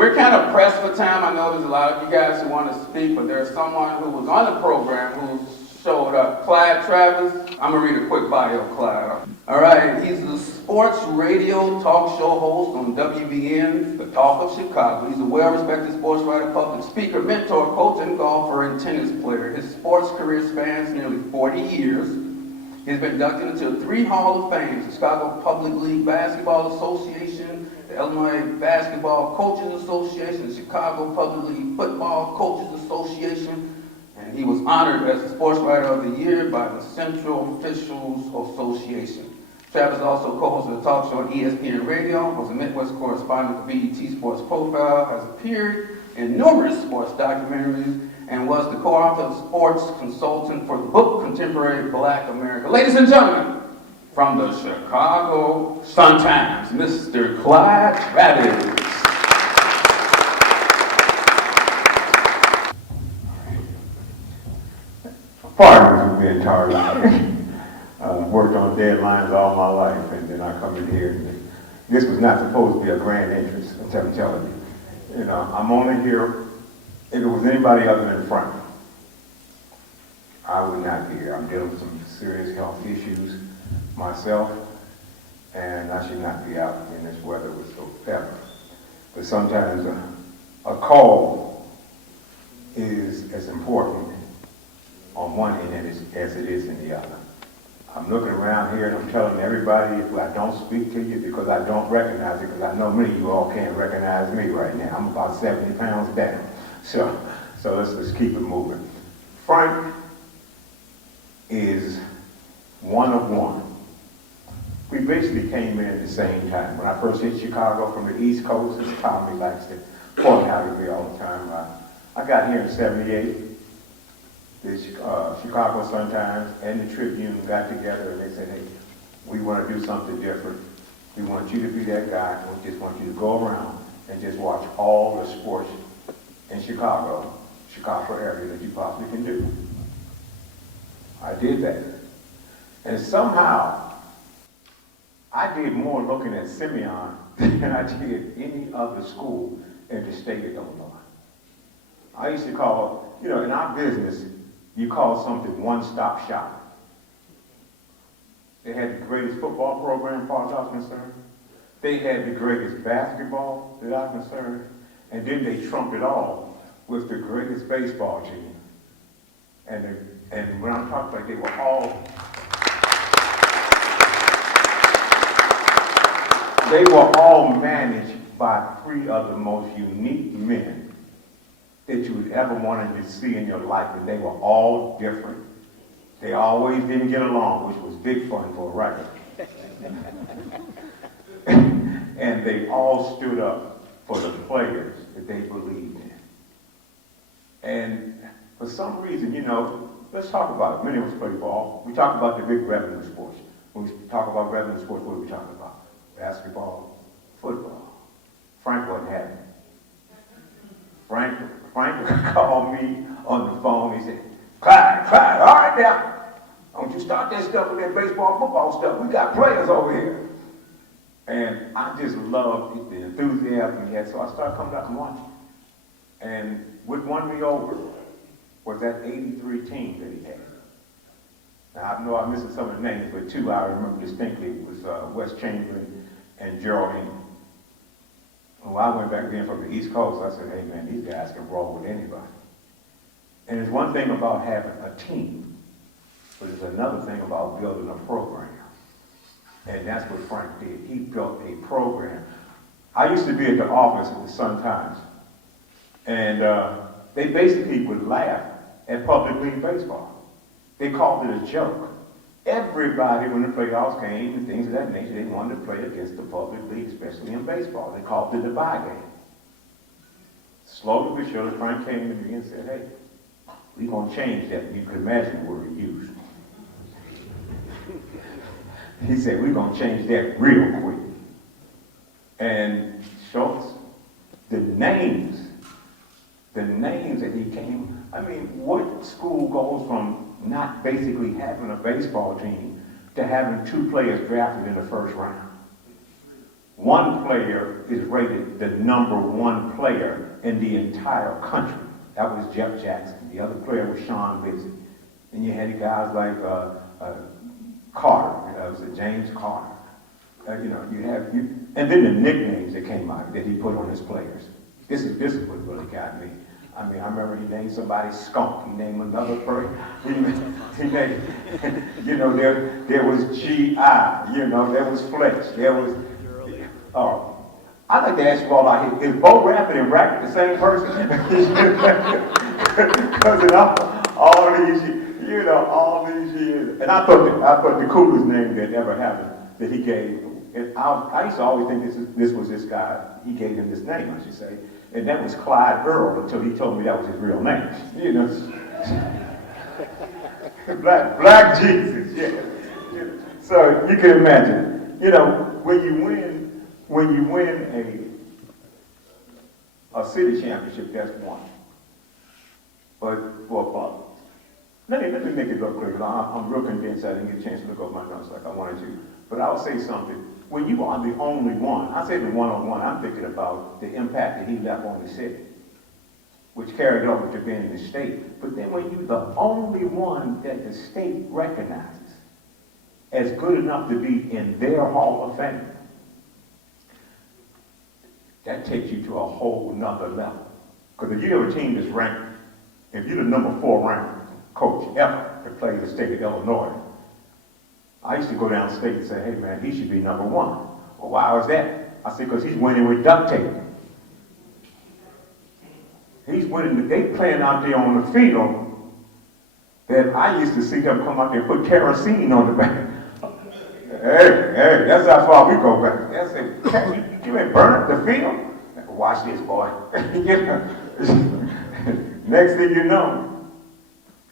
We're kind of pressed for time. I know there's a lot of you guys who want to speak, but there's someone who was on the program who showed up. Clyde Travis. I'm going to read a quick bio of Clyde. All right, he's the sports radio talk show host on WBN, The Talk of Chicago. He's a well-respected sports writer, public speaker, mentor, coach, and golfer and tennis player. His sports career spans nearly 40 years. He's been inducted into 3 Hall of Fames: the Chicago Public League Basketball Association, the Illinois Basketball Coaches Association, the Chicago Public League Football Coaches Association, and he was honored as the Sports Writer of the Year by the Central Officials Association. Travis also co-hosted a talk show on ESPN Radio, was a Midwest correspondent for BET Sports Profile, has appeared in numerous sports documentaries, and was the co-author of sports consultant for the book Contemporary Black America. Ladies and gentlemen, from the Chicago Sun-Times, Mr. Clyde Travis. Partners have been targeted. Worked on deadlines all my life, and then I come in here. And this was not supposed to be a grand entrance, I'm telling you. You know, I'm only here. If it was anybody other than Frank, I would not be here. I'm dealing with some serious health issues myself, and I should not be out in this weather whatsoever. But sometimes a call is as important on one end as it is in the other. I'm looking around here and I'm telling everybody if I don't speak to you because I don't recognize it, because I know many of you all can't recognize me right now. I'm about 70 pounds down. So let's keep it moving. Frank is one of one. We basically came in at the same time. When I first hit Chicago from the East Coast, as Tommy likes to point out to me all the time, I got here in '78. The Chicago Sun-Times and the Tribune got together and they said, hey, we want to do something different. We want you to be that guy. We just want you to go around and just watch all the sports in Chicago area that you possibly can do. I did that. And somehow, I did more looking at Simeon than I did any other school in the state of Illinois. I used to call, in our business, you call something one-stop shop. They had the greatest football program, as far as I was concerned. They had the greatest basketball that I was concerned. And then they trumped it all with the greatest baseball team. And when I'm talking about they were all managed by 3 of the most unique men that you would ever wanted to see in your life, and they were all different. They always didn't get along, which was big fun for a writer. And they all stood up for the players that they believed in. And for some reason, let's talk about it. Many of us play ball. We talk about the big revenue sports. When we talk about revenue sports, what are we talking about? Basketball, football. Frank wasn't having it. Frank called me on the phone. He said, Clyde, all right now. Don't you start that stuff with that baseball, football stuff. We got players over here. And I just loved the enthusiasm he had. So I started coming out and watching. And what won me over was that 83 team that he had. Now, I know I'm missing some of the names, but 2 I remember distinctly. It was Wes Chamberlain and Geraldine. When I went back then from the East Coast, I said, hey man, these guys can roll with anybody. And there's one thing about having a team, but there's another thing about building a program. And that's what Frank did. He built a program. I used to be at the office at the Sun-Times, and they basically would laugh at public league baseball. They called it a joke. Everybody, when the playoffs came and things of that nature, they wanted to play against the public league, especially in baseball. They called it the bye game. Slowly but surely, Frank came to me and said, hey, we're going to change that. You can imagine the word he used. He said, we're going to change that real quick. And Schultz, the names that he came, what school goes from not basically having a baseball team to having 2 players drafted in the first round? one player is rated the #1 player in the entire country. That was Jeff Jackson. The other player was Sean Bixby. And you had guys like Carter, was it James Carter? And then the nicknames that came out that he put on his players. This is what really got me. I mean, I remember he named somebody Skunk. He named another person. He named, there was G.I., there was Fletch, there was, I'd like to ask you all out here, is Bo Rappert and Racket the same person? Because all these years, and I thought the coolest name that ever happened that he gave, and I used to always think this was this guy, he gave him this name, I should say, and that was Clyde Earl until he told me that was his real name. Black Jesus, yeah. So you can imagine, when you win a city championship, that's one. But let me make it real quick. I'm real convinced I didn't get a chance to look over my notes like I wanted to. But I'll say something. When you are the only one, I say the one-on-one, I'm thinking about the impact that he left on the city, which carried over to being in the state. But then when you're the only one that the state recognizes as good enough to be in their Hall of Fame, that takes you to a whole nother level. Because if you have a team that's ranked, if you're the #4 ranked coach ever to play the state of Illinois, I used to go downstate and say, hey man, he should be #1. Well, why was that? I said, because he's winning with duct tape. He's winning, they playing out there on the field that I used to see them come out there and put kerosene on the back. Hey, that's how far we go back. I said, hey, you ain't burn up the field. Watch this, boy. Next thing you know,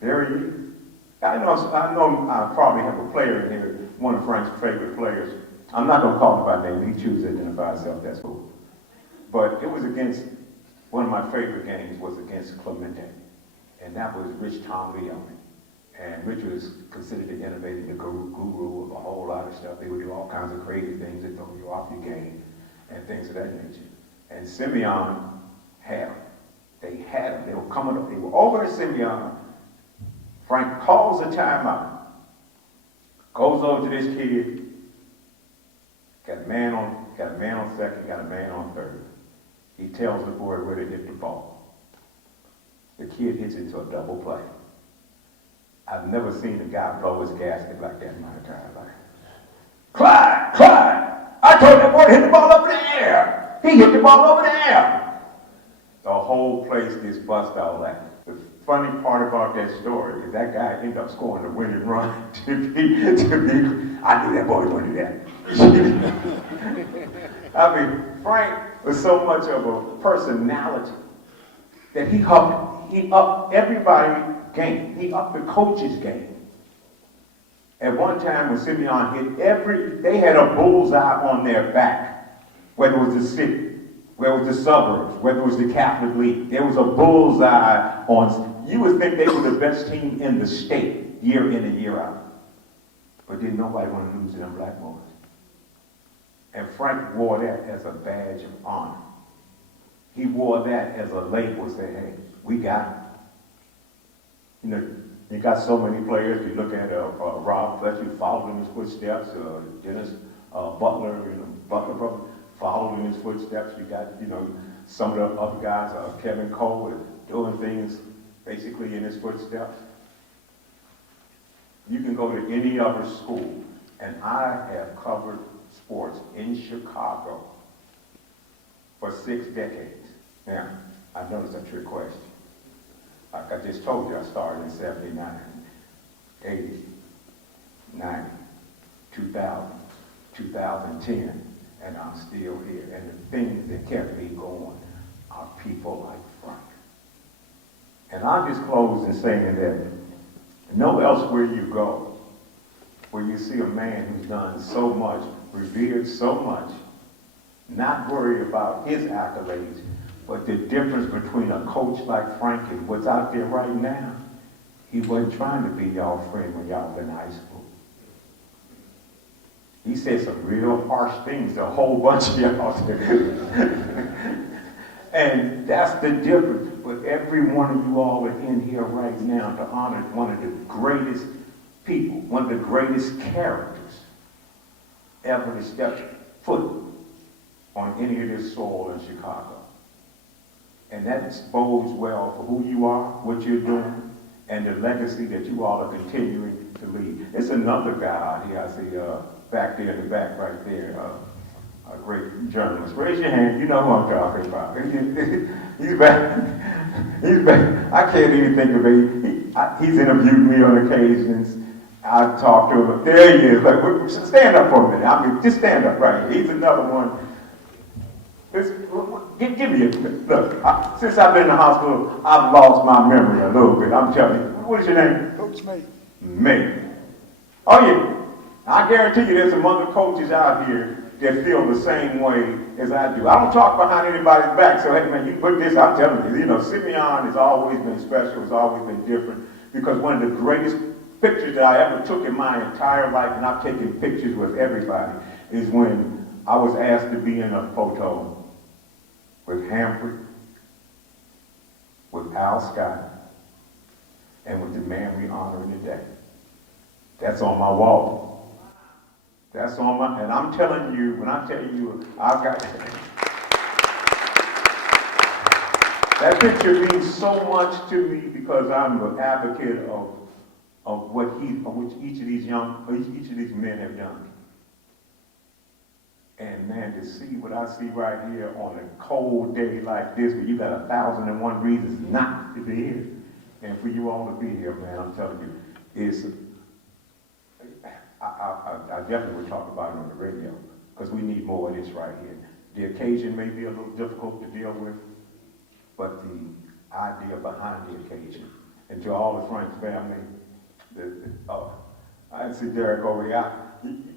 there he is. I know I probably have a player in here, one of Frank's favorite players. I'm not going to call him by name. He chooses to identify himself. That's cool. But it was against, one of my favorite games was against Clemente. And that was Rich Tom Leone. And Rich was considered the innovator, the guru of a whole lot of stuff. They would do all kinds of crazy things that throw you off your game and things of that nature. And Simeon had him. They had him. They were coming up. They were over at Simeon. Frank calls a timeout. Goes over to this kid. Got a man on second, got a man on third. He tells the boy where to hit the ball. The kid hits into a double play. I've never seen a guy blow his gasket like that in my entire life. Clyde! I told that boy to hit the ball up in the air. He hit the ball over the air. The whole place just bust out laughing. The funny part about that story is that guy ended up scoring the winning run to be, I knew that boy was going to do that. I mean, Frank was so much of a personality that he upped everybody's game. He upped the coach's game. At one time when Simeon hit they had a bullseye on their back, whether it was the city, whether it was the suburbs, whether it was the Catholic League. There was a bullseye on, you would think they were the best team in the state, year in and year out. But didn't nobody want to lose to them black boys. And Frank wore that as a badge of honor. He wore that as a label, saying, hey, we got it. You know, you got so many players. You look at Rob Fletcher, who followed in his footsteps. Dennis Butler, Butler brother, followed in his footsteps. You got, some of the other guys, Kevin Cole, doing things basically in his footsteps. You can go to any other school, and I have covered sports in Chicago for 6 decades. Now, I know it's a trick question. Like I just told you, I started in 79, 80, 90, 2000, 2010, and I'm still here. And the things that kept me going are people like Frank. And I'll just close in saying that no elsewhere you go where you see a man who's done so much, revered so much, not worried about his accolades, but the difference between a coach like Frank and what's out there right now, he wasn't trying to be y'all friend when y'all was in high school. He said some real harsh things to a whole bunch of y'all. And that's the difference. But every one of you all are in here right now to honor one of the greatest people, one of the greatest characters ever to step foot on any of this soil in Chicago. And that bodes well for who you are, what you're doing, and the legacy that you all are continuing to lead. It's another guy out here, I see back there in the back right there, a great journalist. Raise your hand, you know who I'm talking about. He's back. He's back. I can't even think of it. He's interviewed me on occasions. I've talked to him. There he is. Like, stand up for a minute. I mean, just stand up right here. He's another one. Give me a look. Since I've been in the hospital, I've lost my memory a little bit. I'm telling you. What is your name? Coach May. May. Oh yeah. I guarantee you, there's some other coaches out here that feel the same way as I do. I don't talk behind anybody's back. So hey man, you put this. I'm telling you. You know, Simeon has always been special. It's always been different because one of the greatest pictures that I ever took in my entire life, and I've taken pictures with everybody, is when I was asked to be in a photo with Humphrey, with Al Scott, and with the man we honor today. That's on my wall. That's on my, and I'm telling you, when I tell you, I've got, that picture means so much to me because I'm an advocate of what each of these men have done. And man, to see what I see right here on a cold day like this, where you got 1,001 reasons not to be here, and for you all to be here, man, I'm telling you, it's. I definitely would talk about it on the radio because we need more of this right here. The occasion may be a little difficult to deal with, but the idea behind the occasion. And to all the Franks family, I see Derek over here.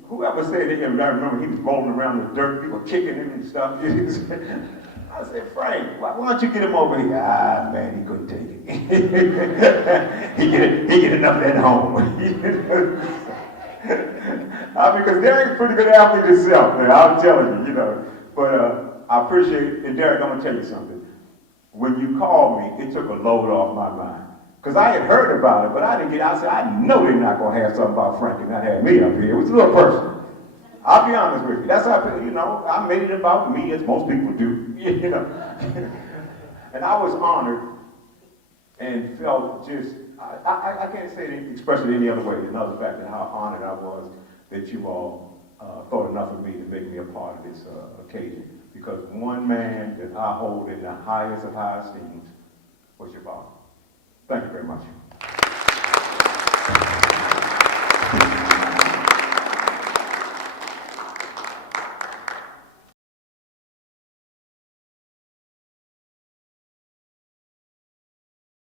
Whoever said that, I remember he was rolling around in the dirt, people kicking him and stuff. I said, Frank, why don't you get him over here? Ah, man, he couldn't take it. he get enough at home. Because Derek's a pretty good athlete himself, man, I'm telling you, But I appreciate it. And Derek, I'm going to tell you something. When you called me, it took a load off my mind. Because I had heard about it, but I didn't I said, I know they're not going to have something about Frank and not have me up here. It was a little personal. I'll be honest with you. That's how, I made it about me, as most people do, And I was honored and felt just, I can't say it, express it any other way than the fact that how honored I was that you all thought enough of me to make me a part of this occasion. Because one man that I hold in the highest of high esteem was your father. Thank you very much.